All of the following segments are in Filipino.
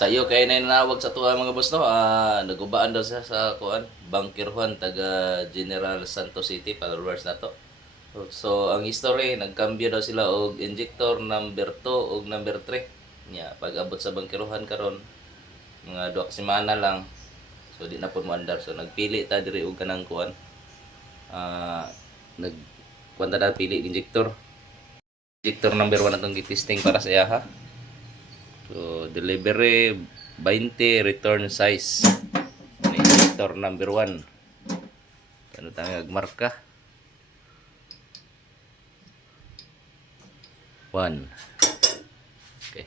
Sa iyo kay na nanawag sa tuwa mga boss no. Nagubaan daw siya sa kuan, Bunker Juan taga General Santos City, followers na to. So ang history, nagkambyo daw sila og injector number 2 ug number 3. Nya pag abot sa Bunker Juan karon mga 2 semana lang. So di na pud mo andar. So nagpili ta diri og kanang kuan. Nag kuan ta pili injector. Injector number 1 atong gitesting para sa iya ha. So, delivery 20, return size. Injector number 1. Ano tayo magmarka? 1. Okay.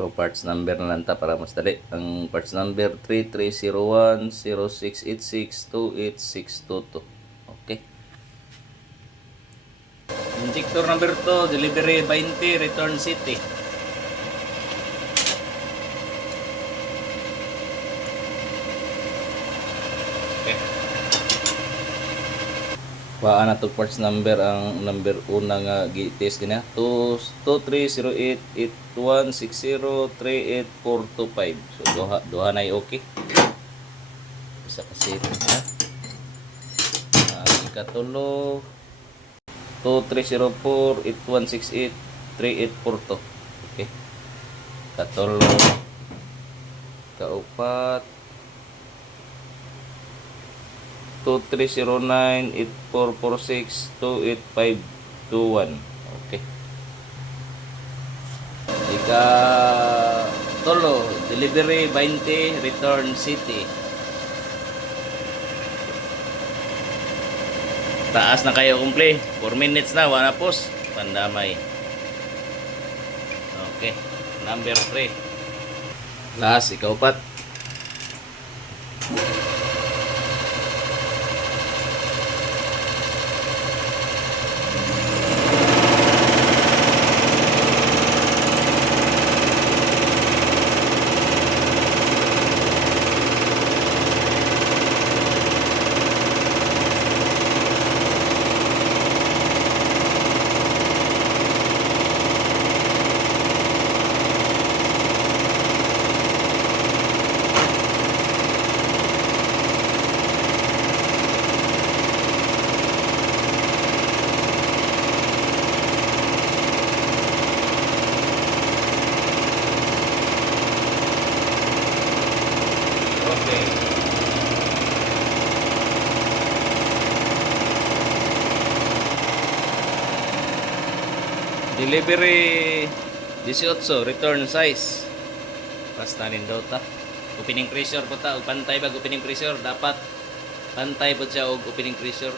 So, parts number na lang ta para mas dali. Ang parts number 3301-0686-28622. Okay. Injector number 2, delivery 20, return city. Waan na to parts number, ang number una nga gi-test kanya 2230881603845. So duha na okay. Isa kasi ha. Ikatulo 230481683842. Okay. Katulo kaupat 2309-8446-28521. Okay. Tolo, delivery 20, return city. Taas na kayo kumple. 4 minutes na, wala post. Pandamay. Okay. Number 3. Last, ikaw pat. Delivery 18, return size. Basta nindota. Opening pressure po ta, pantay bag opening pressure, dapat pantay po siya og opening pressure.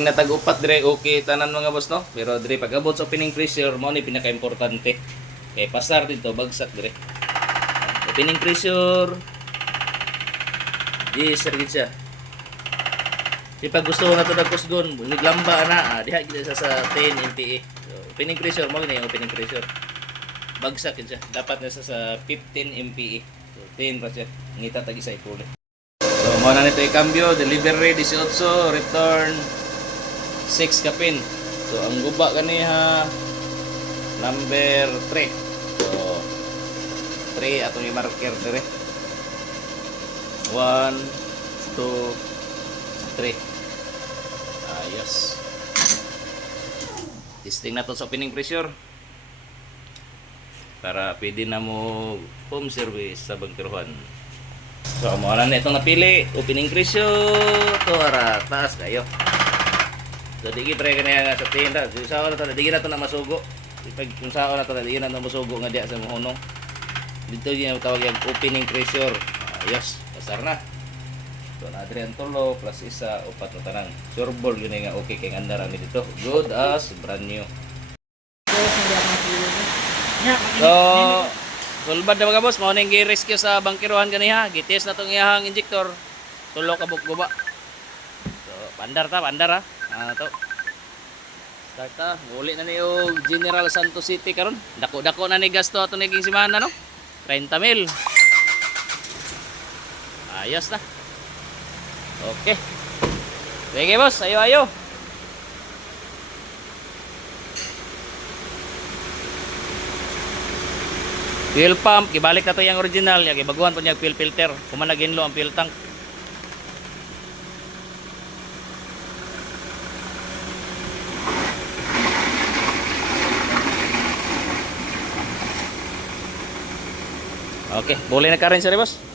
Ing natag-upat dire okay tanan mga boss no. Pero dire pag abot sa opening pressure mo ni pinaka-importante. Kay pasar dito bagsak dire. Opening pressure. Yes, sir gid siya. Di pag gusto na to nagkusgon, niglamba na, diha gid sa 10 MPa. So, opening pressure mo gini yung opening pressure. Bagsak yun siya. Dapat na sa 15 MPa. So 10 pa siya. Ngita tag isa ipuli. So mo na nito i-cambio, delivery 18, return 6 kapin. So ang guba kaniha number 3. So 3 atong i-marker dire. 1 2 3. Ayos. Testing na to sa opening pressure para pwede na mo home service sa Bunker Juan. So amo na itong napili, opening pressure to ara taas kayo. So digi pre kaniya nga sa tinda, sa na to digi na to na masugo. Pag kung sa na to digi na to masugo nga diya sa mohonong. Dito yung tawag yung opening pressure. Ayos, pasar na. So na Adrian Tolo plus isa upat na tanan. Sure ball yun nga okay kay andar ani dito. Good as brand new. So sulbad na mga boss, mao ning gi-rescue sa bangkiruhan kaniha. Gites na tong iyang injector. Tulo ka bukguba. So pandar ha. To. Start ta. Uli na ni og General Santos City karon. Dako-dako na ni gasto ato naging semana no. 30,000. Ayos na. Okay. Sige boss, ayo. Fuel pump, ibalik na to yung original, yung ibaguhan po niya fuel filter. Kumanaginlo ang fuel tank. Okay, buli na ka rin sir boss.